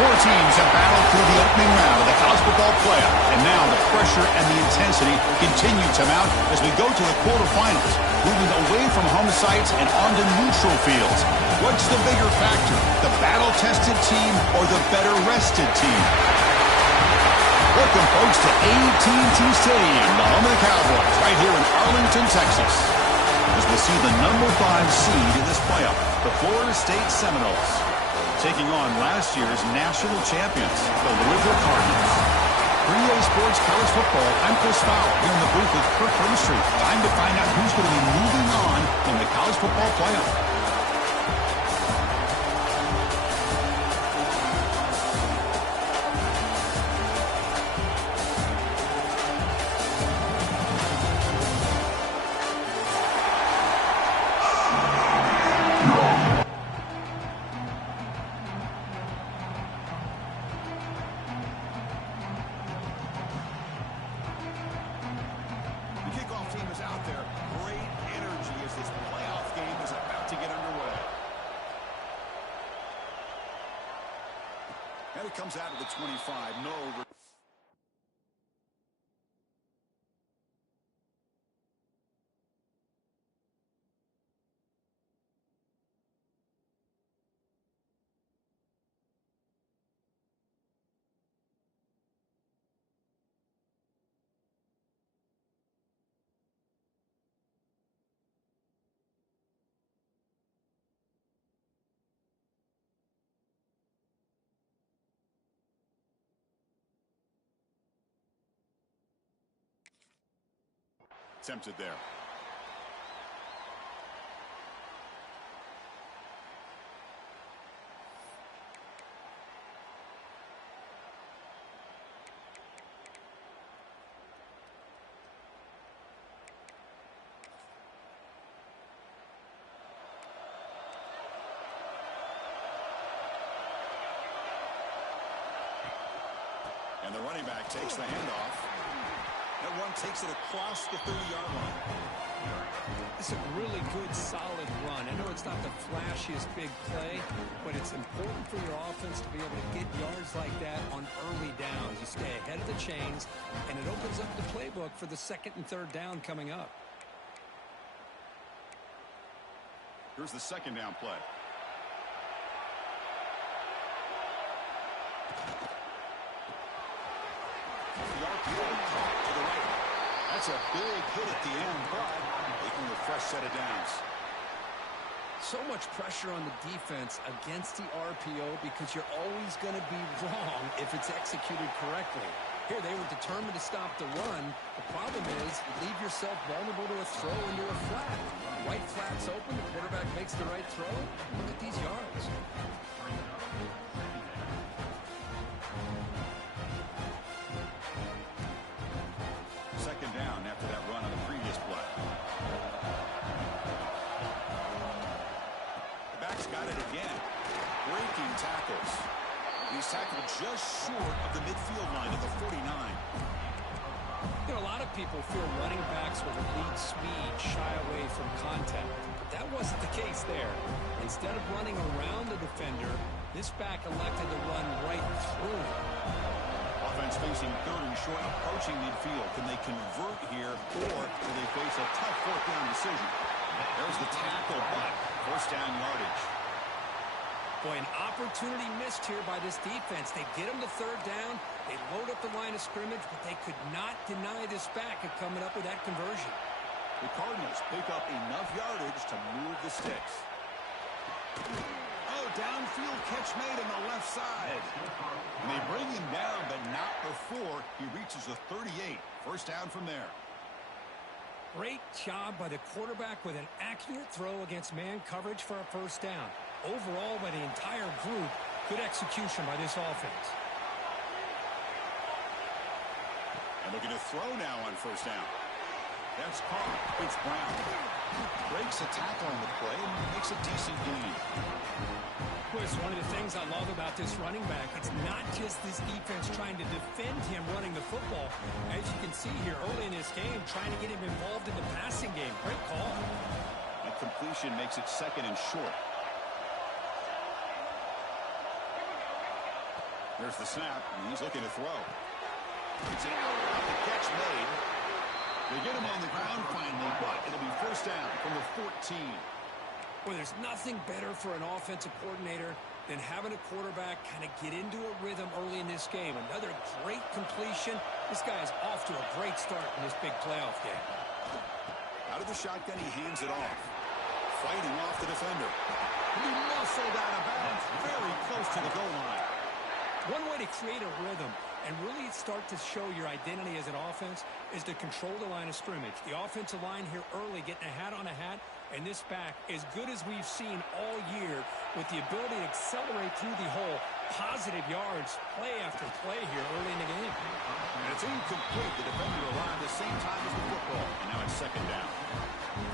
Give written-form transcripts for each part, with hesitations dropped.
Four teams have battled through the opening round of the college football playoff, and now the pressure and the intensity continue to mount as we go to the quarterfinals, moving away from home sites and onto neutral fields. What's the bigger factor, the battle-tested team or the better-rested team? Welcome, folks, to AT&T Stadium, the home of the Cowboys, right here in Arlington, Texas, as we see the number 5 seed in this playoff, the Florida State Seminoles, taking on last year's national champions, the Louisville Cardinals. For EA Sports College Football, I'm Chris Fowler here in the booth with Kirk Herbstreit. Time to find out who's going to be moving on in the college football playoff. And it comes out of the 25. No. Attempted there. And the running back takes the handoff. That one takes it across the 30-yard line. It's a really good, solid run. I know it's not the flashiest big play, but it's important for your offense to be able to get yards like that on early downs. You stay ahead of the chains, and it opens up the playbook for the second and third down coming up. Here's the second down play. The RPO to the right. That's a big hit at the end, but making a fresh set of downs. So much pressure on the defense against the RPO because you're always going to be wrong if it's executed correctly. Here, they were determined to stop the run. The problem is you leave yourself vulnerable to a throw into a flat. Right flat's open, the quarterback makes the right throw. Look at these yards. Second down after that run on the previous play. The back's got it again. Breaking tackles. He's tackled just short of the midfield line at the 49. You know, a lot of people feel running backs with elite speed shy away from contact. But that wasn't the case there. Instead of running around the defender, this back elected to run right through him. Offense facing third and short, approaching midfield. Can they convert here, or will they face a tough fourth down decision? There's the tackle, but first down yardage. Boy, an opportunity missed here by this defense. They get them to third down. They load up the line of scrimmage, but they could not deny this back of coming up with that conversion. The Cardinals pick up enough yardage to move the sticks. Oh, downfield catch made on the left side. And they bring him down, but not before he reaches the 38. First down from there. Great job by the quarterback with an accurate throw against man coverage for a first down. Overall, by the entire group, good execution by this offense. And looking to throw now on first down. That's caught. It's Brown. Breaks a tackle on the play and makes a decent gain. Chris, one of the things I love about this running back, it's not just this defense trying to defend him running the football. As you can see here early in this game, trying to get him involved in the passing game. Great call. That completion makes it second and short. There's the snap, and he's looking to throw. It's out. The catch made. They get him on the ground finally, but it'll be first down from the 14. Well, there's nothing better for an offensive coordinator than having a quarterback kind of get into a rhythm early in this game. Another great completion. This guy is off to a great start in this big playoff game. Out of the shotgun, he hands it off. Fighting off the defender. He muscled out of bounds, very close to the goal line. One way to create a rhythm and really start to show your identity as an offense is to control the line of scrimmage. The offensive line here early getting a hat on a hat, and this back as good as we've seen all year with the ability to accelerate through the hole. Positive yards, play after play here early in the game. And it's incomplete. The defender arrived the same time as the football, and now it's second down.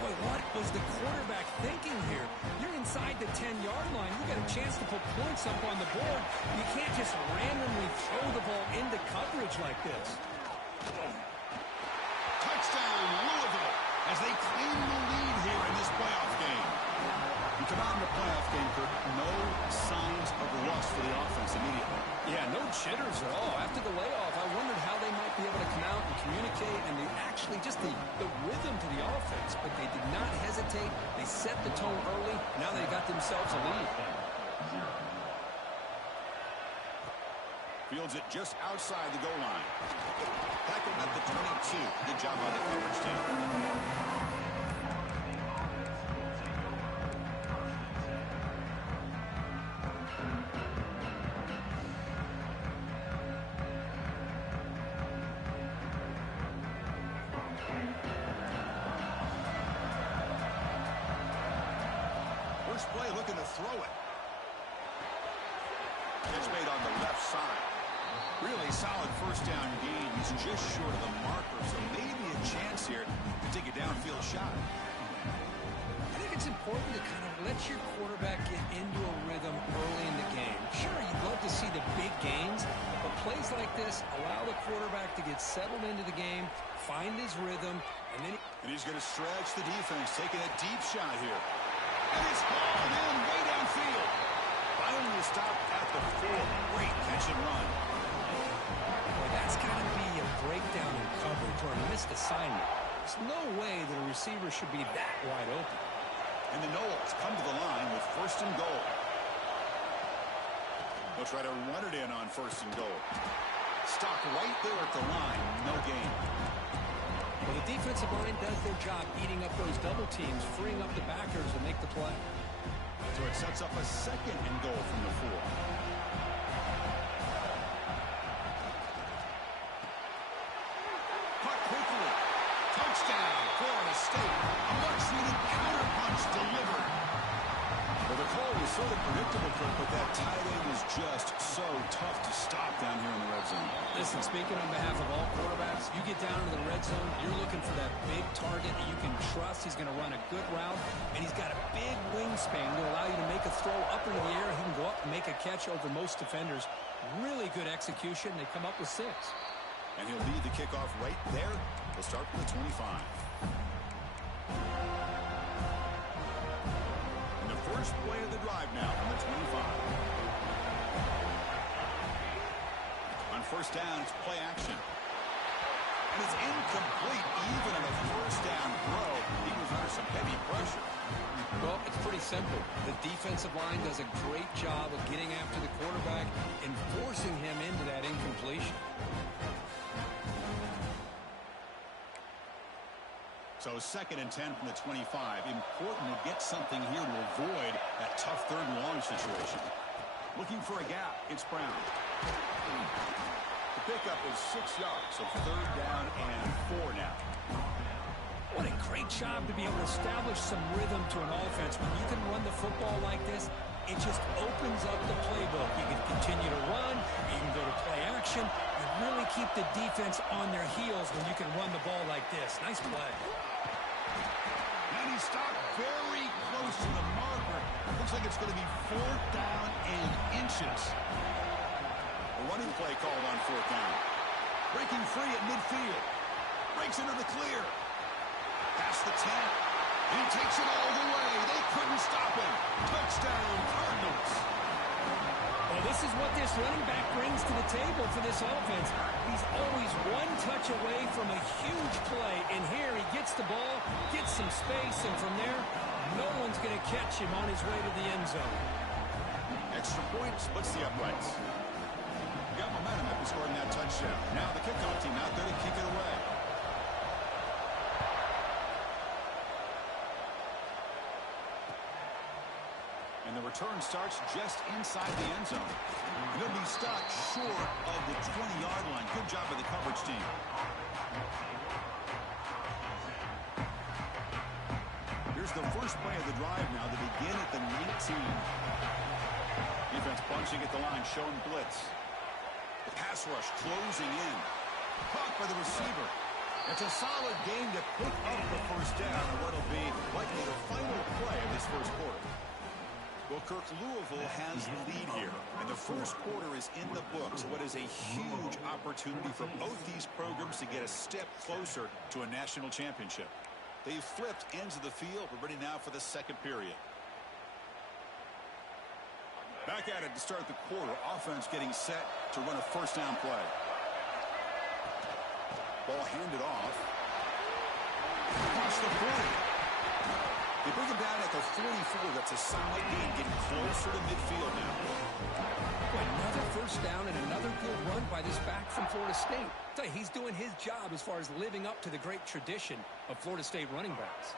Boy, what was the quarterback thinking here? You're inside the 10-yard line. You got a chance to put points up on the board. You can't just randomly throw the ball into coverage like this. Touchdown, Louisville, as they claim the lead here in this playoff game. You come out in the playoff game, Kirk, no signs of rust for the offense immediately. Yeah, no jitters at all. After the layoff, I wondered how they might be able to come out and communicate and actually just the rhythm to the offense. But they did not hesitate. They set the tone early. Now they got themselves a lead. Fields it just outside the goal line. Tackled at the 22. Good job by the coverage team. First play looking to throw it. It's made on the left side. Really solid first down gain. He's just short of the marker, so maybe a chance here to take a downfield shot. I think it's important to kind of let your quarterback get into a rhythm early in the game. Sure, you'd love to see the big gains, but plays like this allow the quarterback to get settled into the game, find his rhythm, and then... And he's going to stretch the defense, taking a deep shot here. And it's hauled in way downfield. Finally stopped at the 4. Great catch and run. Well, that's got to be a breakdown in coverage or a missed assignment. There's no way that a receiver should be that wide open. And the Knowles come to the line with first and goal. They'll try to run it in on first and goal. Stopped right there at the line. No gain. Well, the defensive line does their job eating up those double teams, freeing up the backers to make the play. So it sets up a second and goal from the 4. Caught quickly. Touchdown, Florida State. A much-needed counterpunch delivered. Well, the call was sort of predictable, Kirk, but that tight end is just so tough to stop down here in the red zone. Listen, speaking on behalf of all quarterbacks, you get down into the red zone, you're looking for that big target that you can trust. He's going to run a good route, and he's got a big wingspan to allow you to make a throw up into the air. He can go up and make a catch over most defenders. Really good execution. They come up with 6. And he'll lead the kickoff right there. He'll start from the 25. And the first play of the drive now from the 25. On first down, it's play action. And it's incomplete even on a first down throw. He was under some heavy pressure. Well, it's pretty simple. The defensive line does a great job of getting after the quarterback and forcing him into that incompletion. So second and 10 from the 25. Important to get something here to avoid that tough third and long situation. Looking for a gap. It's Brown. The pickup is 6 yards, so third down and 4 now. What a great job to be able to establish some rhythm to an offense. When you can run the football like this, it just opens up the playbook. You can continue to run. You can go to play action. You really keep the defense on their heels when you can run the ball like this. Nice play. And he stopped very close to the marker. Looks like it's going to be 4th down and inches. A running play called on 4th down. Breaking free at midfield. Breaks into the clear. Past the 10. And he takes it all the way. They couldn't stop him. Touchdown, Cardinals. Well, this is what this running back brings to the table for this offense. He's always one touch away from a huge play. And here he gets the ball, gets some space, and from there, no one's going to catch him on his way to the end zone. Extra point splits the uprights. Got momentum after scoring that touchdown. Now the kickoff team out there to kick it away. And the return starts just inside the end zone. And it'll be stopped short of the 20-yard line. Good job by the coverage team. Here's the first play of the drive now. They begin at the 19. Defense bunching at the line, showing blitz. The pass rush closing in. Caught by the receiver. It's a solid game to pick up the first down on what'll be likely the final play of this first quarter. Well, Kirk, Louisville has the lead here, and the first quarter is in the books. What is a huge opportunity for both these programs to get a step closer to a national championship. They've flipped ends of the field. We're ready now for the second period. Back at it to start the quarter. Offense getting set to run a first down play. Ball handed off. Across the 40. They bring him down at the 44. That's a solid gain, getting closer to midfield now. Another first down and another good run by this back from Florida State. He's doing his job as far as living up to the great tradition of Florida State running backs.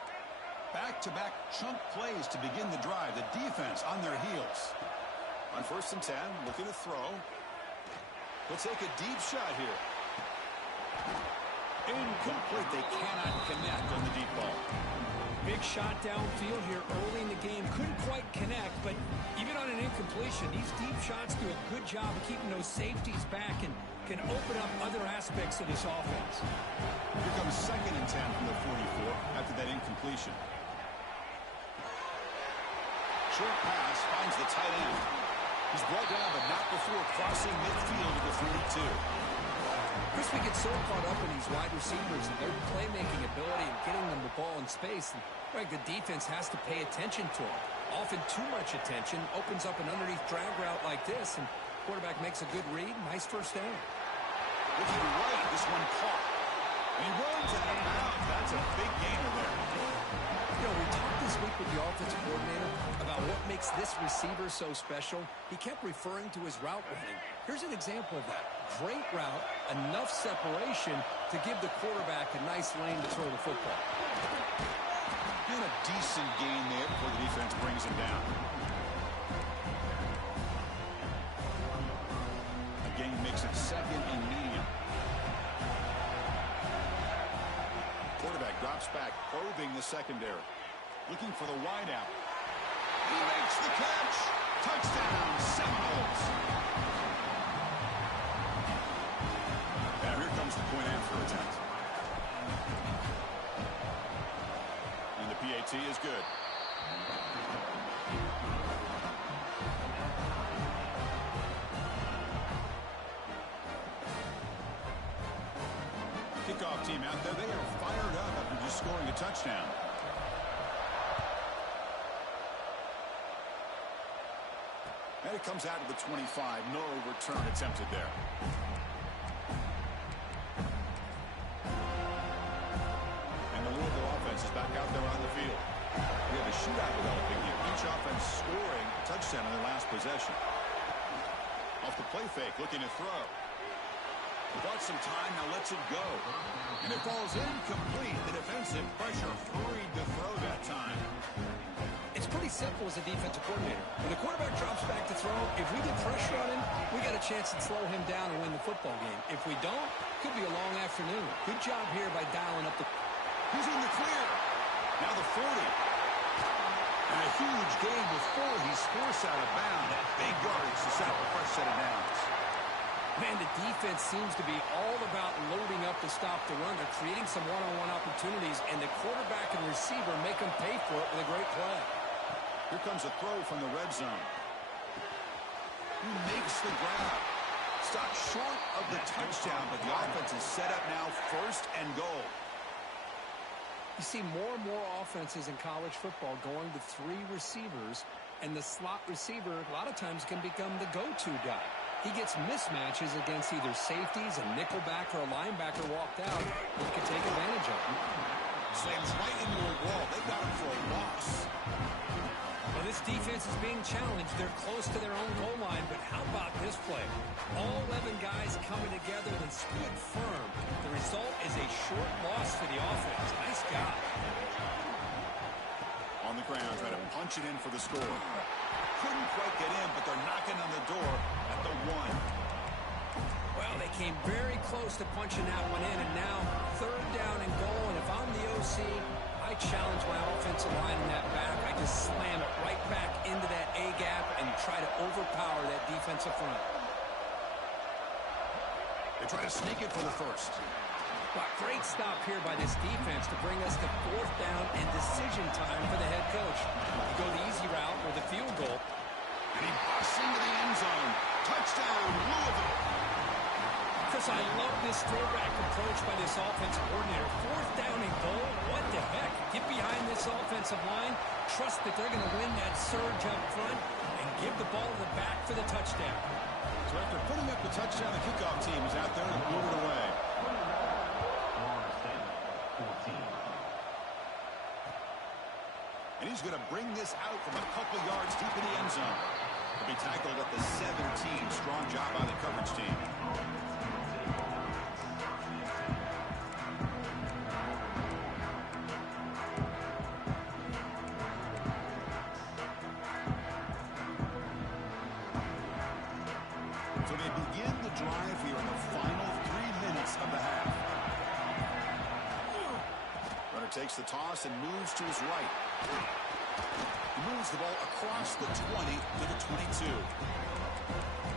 Back-to-back chunk plays to begin the drive. The defense on their heels. On 1st and 10, looking to throw. He'll take a deep shot here. Incomplete. They cannot connect on the deep ball. Big shot downfield here early in the game. Couldn't quite connect, but even on an incompletion, these deep shots do a good job of keeping those safeties back and can open up other aspects of this offense. Here comes 2nd and 10 from the 44 after that incompletion. Short pass finds the tight end. He's brought down, but not before crossing midfield to the 42. Chris, we get so caught up in these wide receivers and their playmaking ability and getting them the ball in space. And, right, the defense has to pay attention to them. Often too much attention opens up an underneath drag route like this, and quarterback makes a good read. Nice first down. Looking right, this one caught. And he runs out of bounds. That's a big gainer there. You know, we talked this week with the offensive coordinator about what makes this receiver so special. He kept referring to his route running. Here's an example of that. Great route, enough separation to give the quarterback a nice lane to throw the football. And a decent gain there before the defense brings him down. A gain makes it 2nd and medium. Quarterback drops back, probing the secondary. Looking for the wideout. He makes the catch. Touchdown, Seminoles. Now here comes the point after attempt. And the PAT is good. Kickoff team out there. They are fired up after just scoring a touchdown. And it comes out of the 25. No return attempted there. And the Louisville offense is back out there on the field. We have a shootout developing here. Each offense scoring a touchdown on their last possession. Off the play fake, looking to throw. Bought some time, now lets it go. And it falls incomplete. The defensive pressure hurried to throw that time. It's pretty simple as a defensive coordinator. When the quarterback drops back to throw, if we get pressure on him, we got a chance to slow him down and win the football game. If we don't, could be a long afternoon. Good job here by dialing up the... He's in the clear. Now the 40. And a huge gain before he's forced out of bounds. Big yardage to set up a fresh set of downs. Man, the defense seems to be all about loading up to stop the run. They're creating some one-on-one opportunities, and the quarterback and receiver make them pay for it with a great play. Here comes a throw from the red zone. He makes the grab. Stopped short of the touchdown, but the offense is set up now 1st and goal. You see more and more offenses in college football going to 3 receivers And the slot receiver a lot of times can become the go-to guy. He gets mismatches against either safeties, a nickelback, or a linebacker walked out that he can take advantage of. Slams right into a wall. They got him for a loss. Well, this defense is being challenged. They're close to their own goal line, but how about this play? All 11 guys coming together, they stood firm. The result is a short loss for the offense. Nice job. On the ground, trying to punch it in for the score. Couldn't quite get in, but they're knocking on the door at the 1. Well, they came very close to punching that one in, and now 3rd down and goal. And if I'm the OC, I challenge my offensive line in that back. I just slam it right back into that A-gap and try to overpower that defensive front. They try to sneak it for the first. Well, great stop here by this defense to bring us to 4th down and decision time for the head coach. You go the easy route or the field goal. And he busts into the end zone. Touchdown, Louisville. Chris, I love this throwback approach by this offensive coordinator. 4th down and goal? What the heck? Get behind this offensive line. Trust that they're going to win that surge up front and give the ball to the back for the touchdown. So after putting up the touchdown, the kickoff team is out there to move it away. And he's going to bring this out from a couple yards deep in the end zone. He'll be tackled at the 17. Strong job by the coverage team. So they begin the drive here in the final 3 minutes of the half. Runner takes the toss and moves to his right. He moves the ball across the 20 to the 22.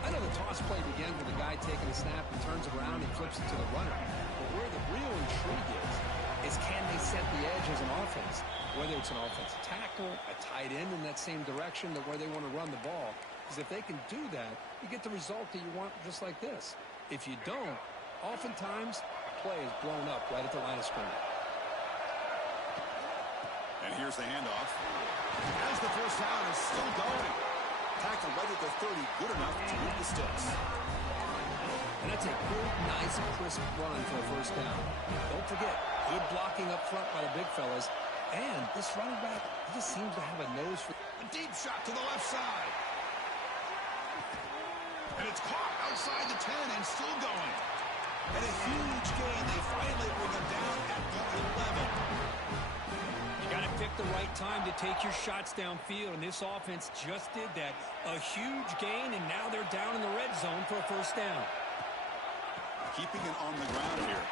I know the toss play begins with the guy taking a snap and turns around and flips it to the runner. But where the real intrigue is can they set the edge as an offense? Whether it's an offensive tackle, a tight end in that same direction, where they want to run the ball. Because if they can do that, you get the result that you want just like this. If you don't, oftentimes, play is blown up right at the line of scrimmage. And here's the handoff. As the first down is still going. Tackle right at the 30, good enough to move the sticks. And that's a good, nice, crisp run for a first down. Don't forget, good blocking up front by the big fellas. And this running back, he just seems to have a nose for... A deep shot to the left side. And it's caught outside the 10 and still going. And a huge gain. They finally bring him down at the 11. Got to pick the right time to take your shots downfield, and this offense just did that. A huge gain, and now they're down in the red zone for a first down. Keeping it on the ground here.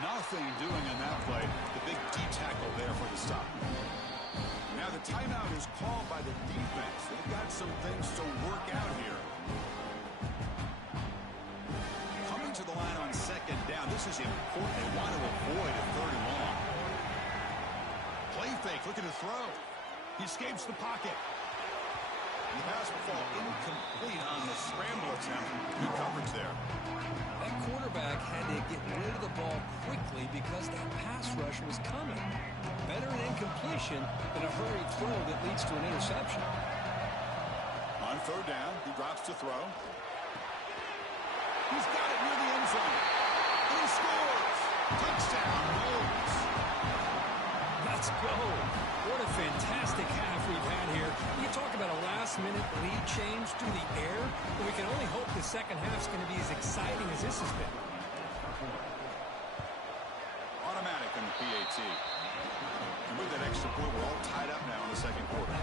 Nothing doing in that play. The big D tackle there for the stop. Now the timeout is called by the defense. They've got some things to work out here. Coming to the line on 2nd down. This is important. They want to avoid a 3rd and long. Play fake, looking to throw. He escapes the pocket. And the pass will fall incomplete on the scramble attempt. Good coverage there. That quarterback had to get rid of the ball quickly because that pass rush was coming. Better an incompletion than a hurried throw that leads to an interception. On 3rd down, he drops to throw. He's got it near the end zone. And he scores. Touchdown, Wolves. Let's go. What a fantastic half we've had here. You talk about a last-minute lead change through the air, but we can only hope the second half's going to be as exciting as this has been. Automatic on the PAT. And with that extra point, we're all tied up now in the second quarter.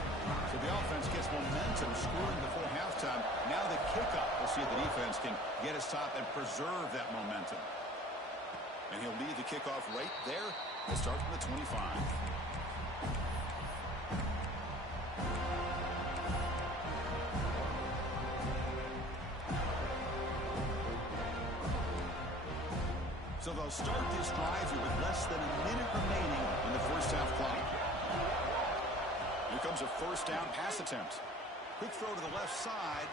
So the offense gets momentum, scoring before halftime. Now the kickoff. We'll see if the defense can get a stop and preserve that momentum. And he'll lead the kickoff right there. We'll start from the 25. So they'll start this drive here with less than a minute remaining in the first half clock. Here comes a first down pass attempt. Quick throw to the left side,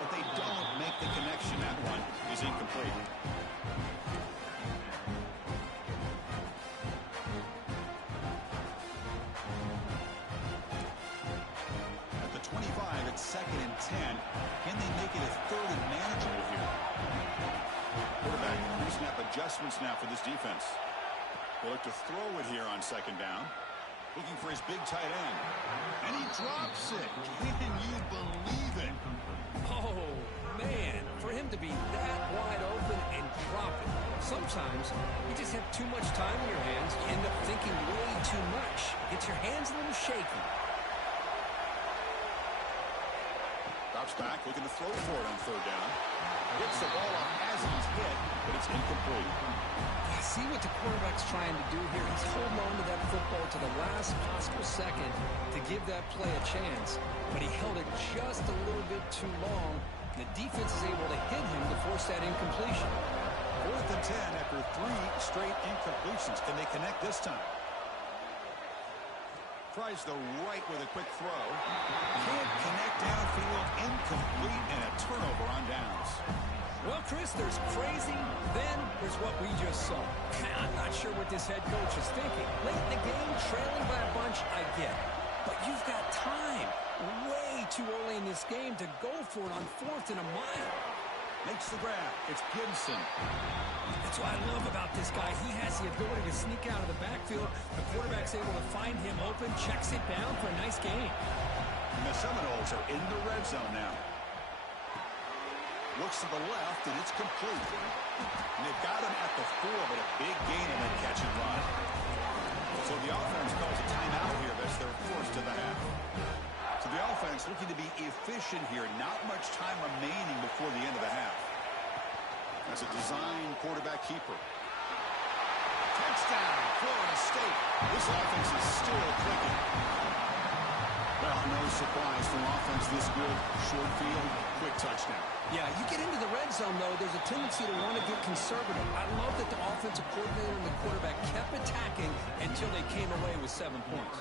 but they don't make the connection. That one is incomplete. At the adjustments now for this defense. They look to throw it here on second down. Looking for his big tight end. And he drops it. Can you believe it? Oh, man. For him to be that wide open and drop it. Sometimes you just have too much time in your hands. You end up thinking way too much. Get your hands a little shaky. Drops back, looking to throw for it on third down. Gets the ball off as he's hit, but it's incomplete. See what the quarterback's trying to do here. He's holding on to that football to the last possible second to give that play a chance. But he held it just a little bit too long. The defense is able to hit him to force that incompletion. 4th and 10 after 3 straight incompletions. Can they connect this time? Tries the right with a quick throw. Can't connect downfield. Incomplete, and a turnover on downs. Well, Chris, there's crazy, then there's what we just saw. I'm not sure what this head coach is thinking. Late in the game, trailing by a bunch, I get it. But you've got time, way too early in this game, to go for it on 4th and a mile. Makes the grab. It's Gibson. That's what I love about this guy. He has the ability to sneak out of the backfield. The quarterback's able to find him open, checks it down for a nice gain. And the Seminoles are in the red zone now. Looks to the left, and it's complete. And they've got him at the 4, but a big gain in that catch and run. So the offense calls a timeout here. That's their first of the half. So the offense looking to be efficient here. Not much time remaining before the end of the half. That's a design quarterback keeper. Touchdown, Florida State. This offense is still clicking. Well, no surprise for an offense this good. Short field, quick touchdown. Yeah, you get into the red zone, though, there's a tendency to want to get conservative. I love that the offensive coordinator and the quarterback kept attacking until they came away with 7 points.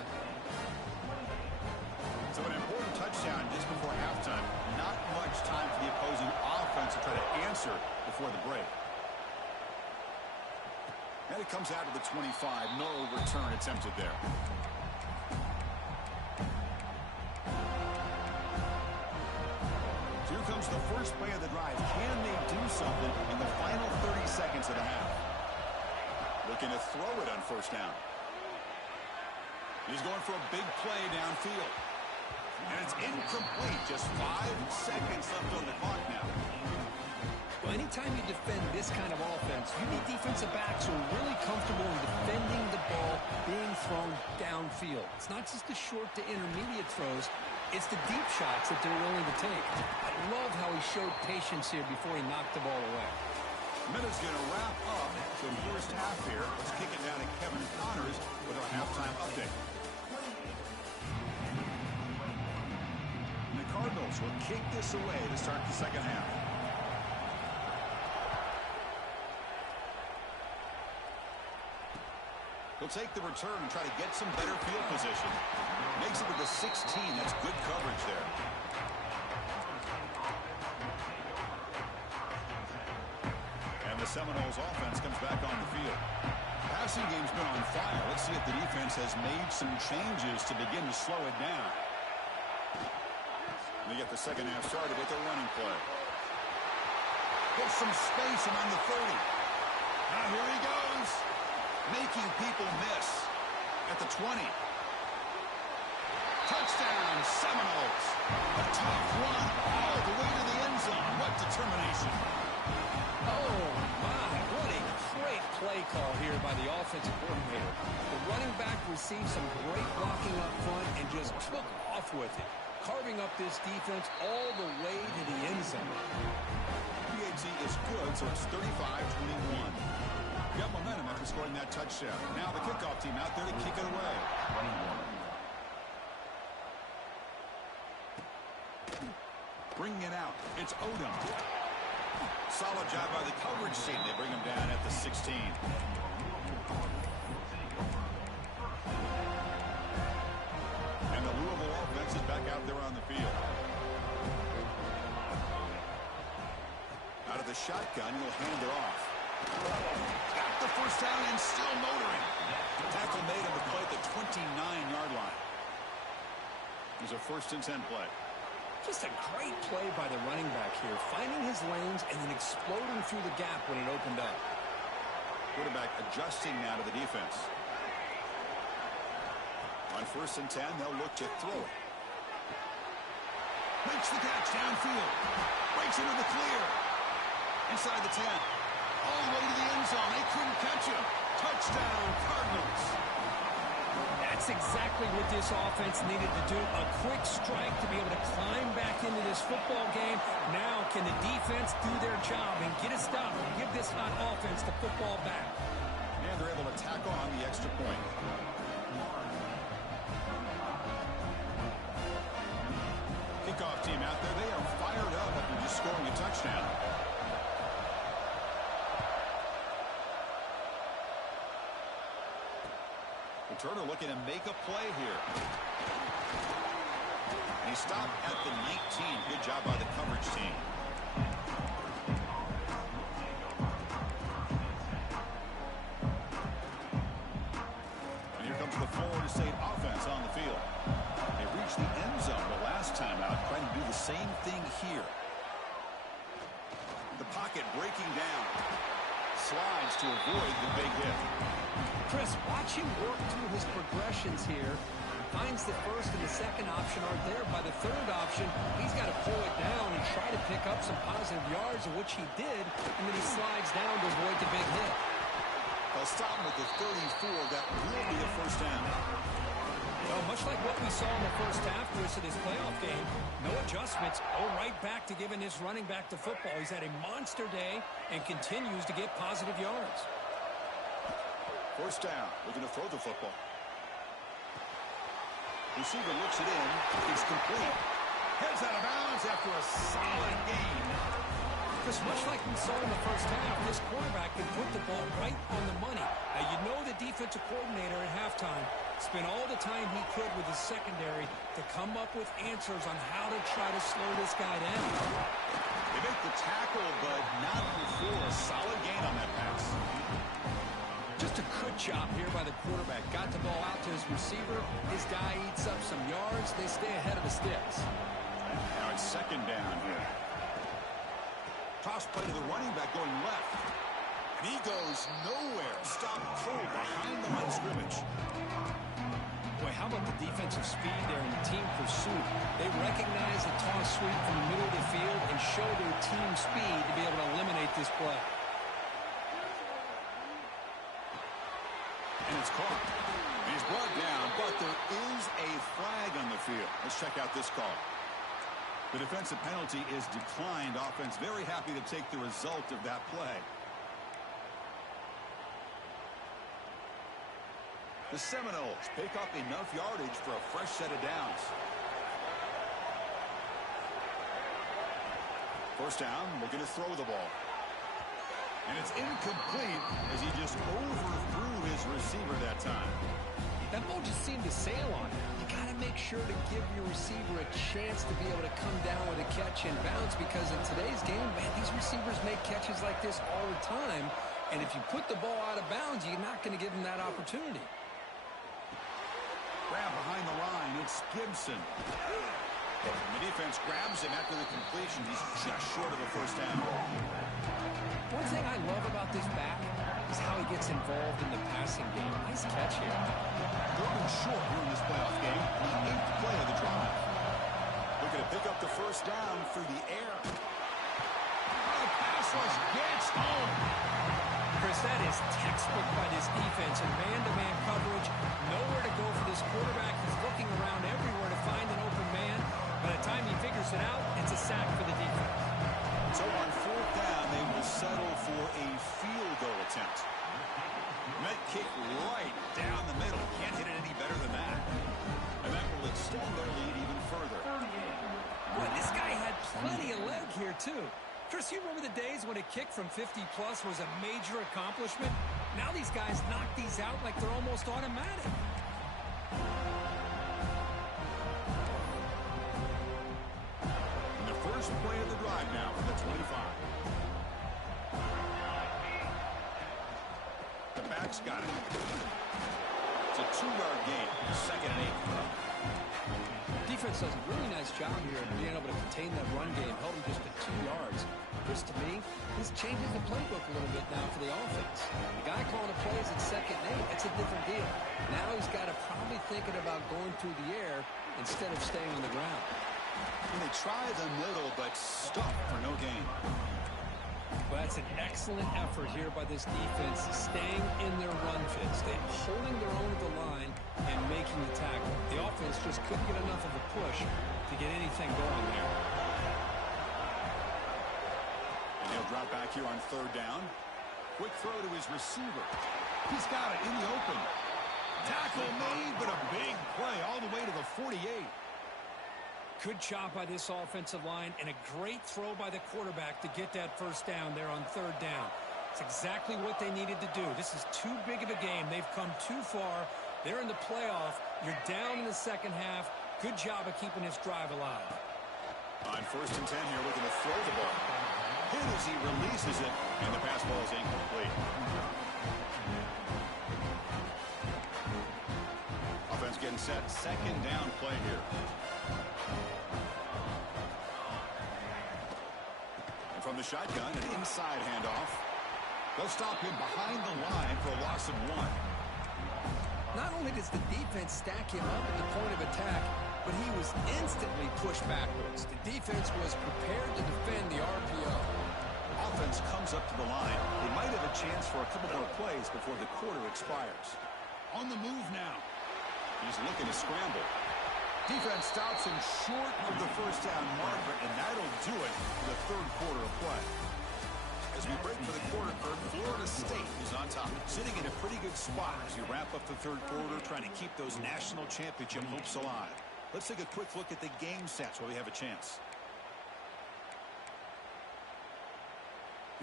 So an important touchdown just before halftime. Not much time for the opposing offense to try to answer before the break. And it comes out to the 25. No return attempted there. So here comes the first play of the drive. Can they do something in the final 30 seconds of the half? Looking to throw it on first down. He's going for a big play downfield. And it's incomplete. Just 5 seconds left on the clock now. Well, anytime you defend this kind of offense, you need defensive backs who are really comfortable in defending the ball being thrown downfield. It's not just the short to intermediate throws. It's the deep shots that they're willing to take. I love how he showed patience here before he knocked the ball away. Minute's going to wrap up the first half here. Let's kick it down to Kevin Connors with our halftime update. And the Cardinals will kick this away to start the second half. He'll take the return and try to get some better field position. Makes it to the 16. That's good coverage there. And the Seminoles offense comes back on the field. Passing game's been on fire. Let's see if the defense has made some changes to begin to slow it down. They get the second half started with a running play. Gets some space around the 30. Now here he goes. Making people miss at the 20. Touchdown, Seminoles. A tough run all the way to the end zone. What determination. Oh, my. What a great play call here by the offensive coordinator. The running back received some great blocking up front and just took off with it, carving up this defense all the way to the end zone. PAT is good, so it's 35-21. Got momentum after scoring that touchdown. Now the kickoff team out there to kick it away. Bringing it out. It's Odom. Solid job by the coverage team. They bring him down at the 16. And the Louisville offense is back out there on the field. Out of the shotgun, he'll hand it off. Got the first down and still motoring. Tackle made on the play at the 29-yard line. It was a 1st and 10 play. Just a great play by the running back here, finding his lanes and then exploding through the gap when it opened up. quarterback adjusting now to the defense. On 1st and 10, they'll look to throw it. Makes the catch downfield. Breaks into the clear. Inside the 10. All the way to the end zone. They couldn't catch him. Touchdown, Cardinals. That's exactly what this offense needed to do. A quick strike to be able to climb back into this football game. Now can the defense do their job and get a stop and give this hot offense the football back? And they're able to tack on the extra point. Kickoff team out there. They are fired up after just scoring a touchdown. Turner looking to make a play here. And he stopped at the 19. Good job by the coverage team. And here comes the Florida State offense on the field. They reached the end zone the last time out, trying to do the same thing here. The pocket breaking down. Slides to avoid the big hit. Chris, watch him work through his progressions here. Finds the first and the second option aren't there. By the third option, he's got to pull it down and try to pick up some positive yards, which he did, and then he slides down to avoid the big hit. They'll stop him at the 34. That will be a first down. Well, much like what we saw in the first half, Chris, of this playoff game, no adjustments. Go right back to giving his running back the football. He's had a monster day and continues to get positive yards. First down, looking to throw the football. Receiver looks it in. It's complete. Heads out of bounds after a solid gain. Chris, much like we saw in the first half, this quarterback can put the ball right on the money. Now, you know the defensive coordinator at halftime spent all the time he could with his secondary to come up with answers on how to try to slow this guy down. They make the tackle, but not before a solid gain on that pass. Just a good job here by the quarterback. Got the ball out to his receiver. His guy eats up some yards. They stay ahead of the sticks. Now it's second down here. Toss play to the running back going left. And he goes nowhere. Stop cold behind the line of scrimmage. Boy, how about the defensive speed there in the team pursuit? They recognize the toss sweep from the middle of the field and show their team speed to be able to eliminate this play. And it's caught. And he's brought down, but there is a flag on the field. Let's check out this call. The defensive penalty is declined. Offense very happy to take the result of that play. The Seminoles pick up enough yardage for a fresh set of downs. First down, looking to throw the ball. And it's incomplete as he just overthrew his receiver that time. That ball just seemed to sail on him. You got to make sure to give your receiver a chance to be able to come down with a catch and bounce, because in today's game, man, these receivers make catches like this all the time. And if you put the ball out of bounds, you're not going to give them that opportunity. Grab behind the line. It's Gibson. And the defense grabs him after the completion. He's just short of a first down. One thing I love about this back is how he gets involved in the passing game. Nice catch here. Third and short here in this playoff game. The 8th play of the drive. Looking to pick up the first down through the air. Oh, the pass rush gets home. Chris, that is textbook by this defense in man-to-man coverage. Nowhere to go for this quarterback. He's looking around everywhere to find an open man. By the time he figures it out, it's a sack for the defense. So on fourth down, they will settle for a field goal attempt. Met kick right down the middle. Can't hit it any better than that. And that will extend their lead even further. Boy, this guy had plenty of leg here, too. Chris, you remember the days when a kick from 50-plus was a major accomplishment? Now these guys knock these out like they're almost automatic. And the first play of the drive now from the 25. The back's got it. It's a 2-yard gain. Second and 8. Defense does a really nice job here of being able to contain that run game, held him just to 2 yards. Chris, to me, this changes the playbook a little bit now for the offense. The guy calling the plays at 2nd and 8, that's a different deal. Now he's got to probably thinking about going through the air instead of staying on the ground. And they try the middle, but stuck for no gain. Well, that's an excellent effort here by this defense, staying in their run fit, holding their own at the line and making the tackle. The offense just couldn't get enough of a push to get anything going there. And he'll drop back here on 3rd down. Quick throw to his receiver. He's got it in the open. Tackle made, but a big play all the way to the 48. Good job by this offensive line and a great throw by the quarterback to get that 1st down there on 3rd down. It's exactly what they needed to do. This is too big of a game. They've come too far. They're in the playoff. You're down in the 2nd half. Good job of keeping this drive alive. On 1st and 10 here, looking to throw the ball. Hit as he releases it, and the pass ball is incomplete. Offense getting set. 2nd down play here. From the shotgun, an inside handoff. They'll stop him behind the line for a loss of 1. Not only does the defense stack him up at the point of attack, but he was instantly pushed backwards. The defense was prepared to defend the RPO. Offense comes up to the line. They might have a chance for a couple more plays before the quarter expires. On the move now. He's looking to scramble. Defense stops him short of the 1st down marker, and that'll do it for the 3rd quarter of play. As we break for the quarter, Florida State is on top, sitting in a pretty good spot as we wrap up the 3rd quarter, trying to keep those national championship hopes alive. Let's take a quick look at the game stats while we have a chance.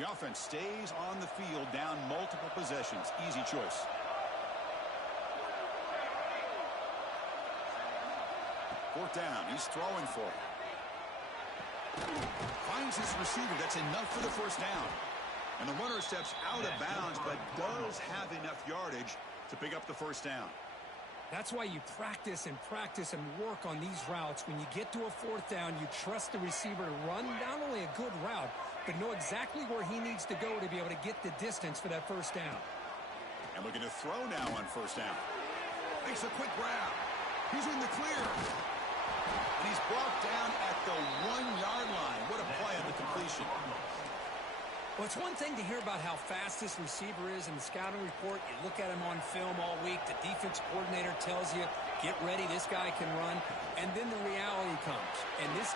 The offense stays on the field, down multiple possessions. Easy choice. Fourth down. He's throwing for it. Finds his receiver. That's enough for the 1st down. And the runner steps out of bounds, but does have enough yardage to pick up the 1st down. That's why you practice and work on these routes. When you get to a 4th down, you trust the receiver to run not only a good route, but know exactly where he needs to go to be able to get the distance for that 1st down. And looking to throw now on 1st down. Makes a quick grab. He's in the clear. And he's brought down at the 1-yard line. What a play on the completion. Well, it's one thing to hear about how fast this receiver is in the scouting report. You look at him on film all week. The defense coordinator tells you, get ready, this guy can run. And then the reality comes. And this...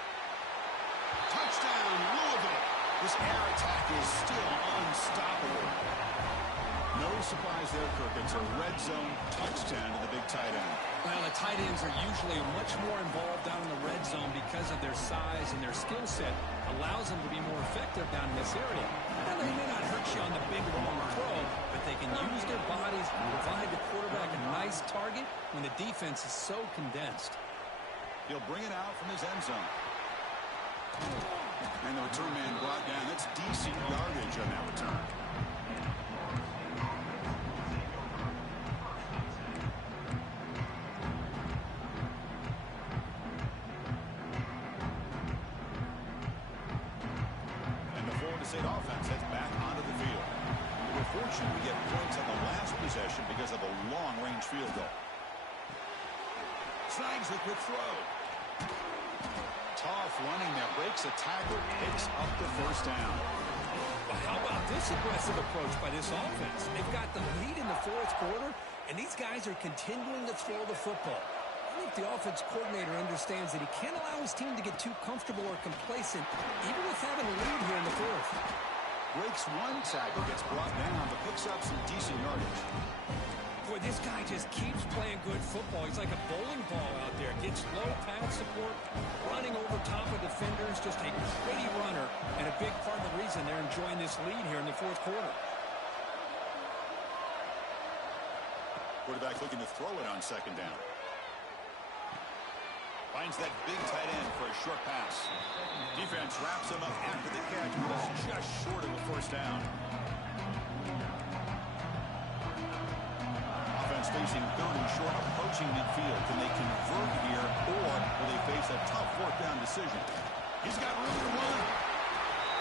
Touchdown, Louisville. This air attack is still unstoppable. No surprise there, Kirk. It's a red zone touchdown to the big tight end. Well, the tight ends are usually much more involved down in the red zone because of their size and their skill set allows them to be more effective down in this area. Now, they may not hurt you on the big long throw, but they can use their bodies and provide the quarterback a nice target when the defense is so condensed. He'll bring it out from his end zone. And the return man brought down. That's decent yardage on that return. State offense heads back onto the field. We're fortunate we get points on the last possession because of a long-range field goal. Snags the quick throw. Tough running there. Breaks a tackle. Picks up the 1st down. Well, how about this aggressive approach by this offense? They've got the lead in the 4th quarter, and these guys are continuing to throw the football. I think the offense coordinator understands that he can't allow his team to get too comfortable or complacent, even with having a lead here in the 4th. Breaks one tackle, gets brought down, but picks up some decent yardage. Boy, this guy just keeps playing good football. He's like a bowling ball out there. Gets low pad support, running over top of defenders, just a gritty runner, and a big part of the reason they're enjoying this lead here in the 4th quarter. Quarterback looking to throw it on 2nd down. Finds that big tight end for a short pass. Defense wraps him up after the catch, but is just short of a 1st down. Offense facing 3rd and short, approaching midfield. Can they convert here, or will they face a tough 4th down decision? He's got room to run.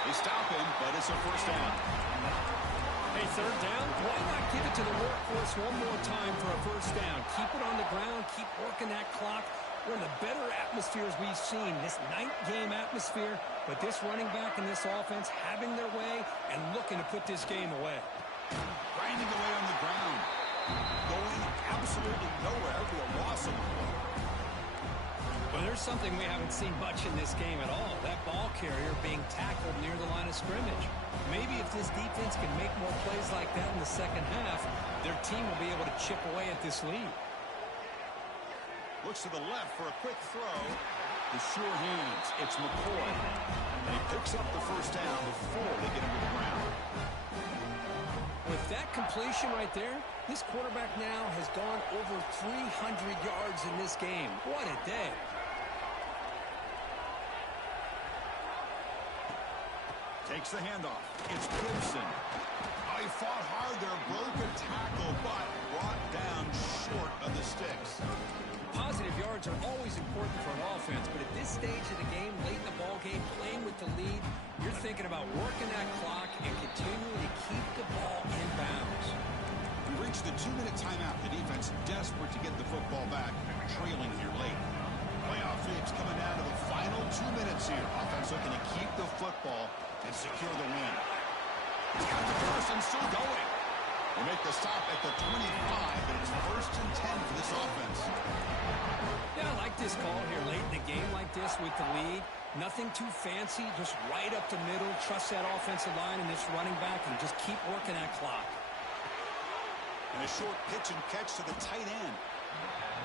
They stop him, but it's a first down. Hey, third down, why not give it to the workhorse one more time for a first down? Keep it on the ground, keep working that clock. One of the better atmospheres we've seen, this night-game atmosphere, but this running back and this offense having their way and looking to put this game away. Grinding away on the ground. Going absolutely nowhere for a loss of the ball. Well, there's something we haven't seen much in this game at all. That ball carrier being tackled near the line of scrimmage. Maybe if this defense can make more plays like that in the second half, their team will be able to chip away at this lead. Looks to the left for a quick throw. The sure hands. It's McCoy. And he picks up the first down before they get him to the ground. With that completion right there, this quarterback now has gone over 300 yards in this game. What a day. Takes the handoff. It's Gibson. Oh, he fought hard there, broke a tackle, but brought down short of the sticks. Positive yards are always important for an offense, but at this stage of the game, late in the ball game, playing with the lead, you're thinking about working that clock and continuing to keep the ball in bounds. We reached the 2-minute timeout. The defense desperate to get the football back, trailing here late. Playoff Phillips coming down to the final 2 minutes here. Offense looking to keep the football and secure the win. He's got the first and still going. They make the stop at the 25, but it's 1st and 10 for this offense. Yeah, I like this call here late in the game like this with the lead. Nothing too fancy, just right up the middle. Trust that offensive line and this running back and just keep working that clock. And a short pitch and catch to the tight end.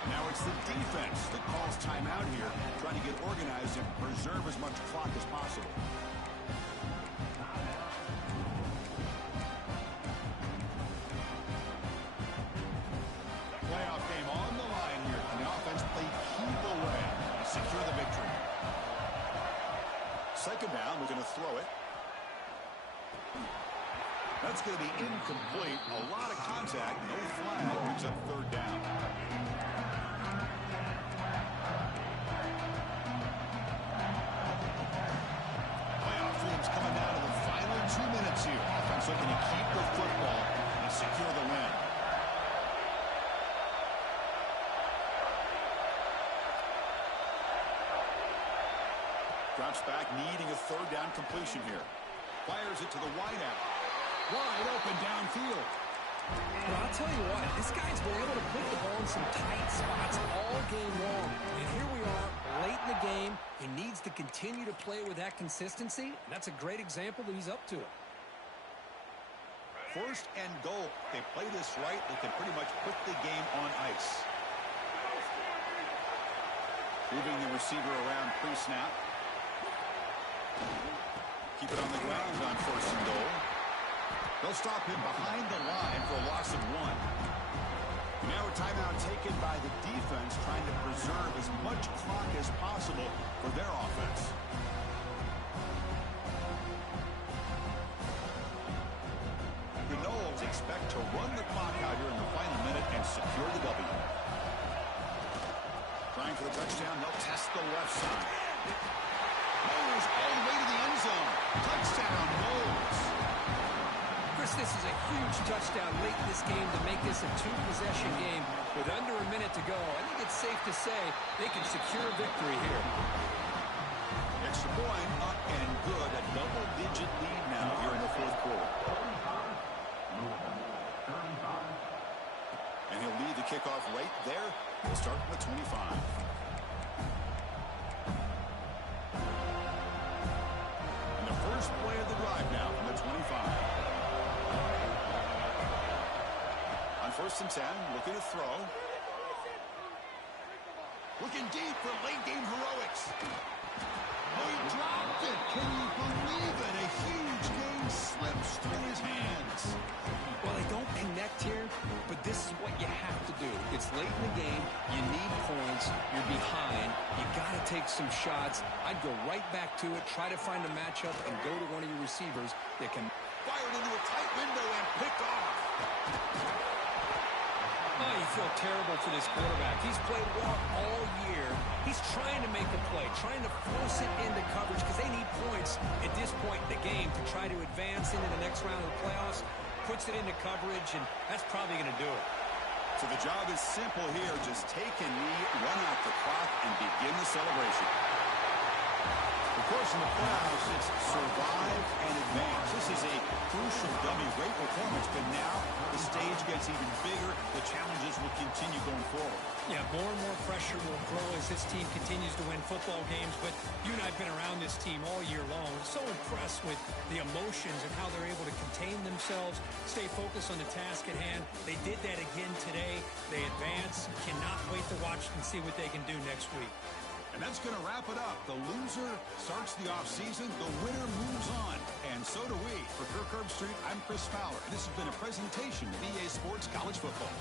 Now it's the defense that calls timeout here, trying to get organized and preserve as much clock as possible. Playoff game on the line here, and the offense played keep away and secure the victory. Second down, we're going to throw it. That's going to be incomplete. A lot of contact, no flag, brings up third down. Playoff teams coming down to the final 2 minutes here. Offense looking to keep the football and secure the win. Drops back, needing a third down completion here. Fires it to the wideout. Wide open downfield. But I'll tell you what, this guy's been able to put the ball in some tight spots all game long. And here we are, late in the game. He needs to continue to play with that consistency. And that's a great example that he's up to it. 1st and goal. If they play this right, they can pretty much put the game on ice. Moving the receiver around pre-snap. Keep it on the ground on 1st and goal. They'll stop him behind the line for a loss of 1. Now a timeout taken by the defense, trying to preserve as much clock as possible for their offense. The Knowles expect to run the clock out here in the final minute and secure the W. Trying for the touchdown, they'll test the left side. Knowles all the way to the end zone. Touchdown, Knowles. Chris, this is a huge touchdown late in this game to make this a 2-possession game with under a minute to go. I think it's safe to say they can secure victory here. Extra point up and good. A double-digit lead now here in the 4th quarter. And he'll lead the kickoff right there. He'll start from the 25. And the first play of the drive now from the 25. On 1st and 10, looking to throw. Looking deep for late-game heroics. Oh, he dropped it. Can you believe it? A huge game slips through his hands. Well, they don't connect here, but this is what you have to do. It's late in the game. You need points. You're behind. You got to take some shots. I'd go right back to it, try to find a matchup, and go to one of your receivers that can... Fired into a tight window and picked off. Oh, you feel terrible for this quarterback. He's played well all year. He's trying to make a play, trying to force it into coverage because they need points at this this point in the game to try to advance into the next round of the playoffs. Puts it into coverage, and that's probably going to do it. So the job is simple here. Just take a knee, run out the clock, and begin the celebration. Of course, in the playoffs, it's survive and advance. This is a crucial W. Great performance, but now the stage gets even bigger. The challenges will continue going forward. Yeah, more and more pressure will grow as this team continues to win football games. But you and I have been around this team all year long. So impressed with the emotions and how they're able to contain themselves, stay focused on the task at hand. They did that again today. They advance. Cannot wait to watch and see what they can do next week. And that's going to wrap it up. The loser starts the offseason. The winner moves on. And so do we. For Kirk Herbstreit, I'm Chris Fowler. This has been a presentation of EA Sports College Football.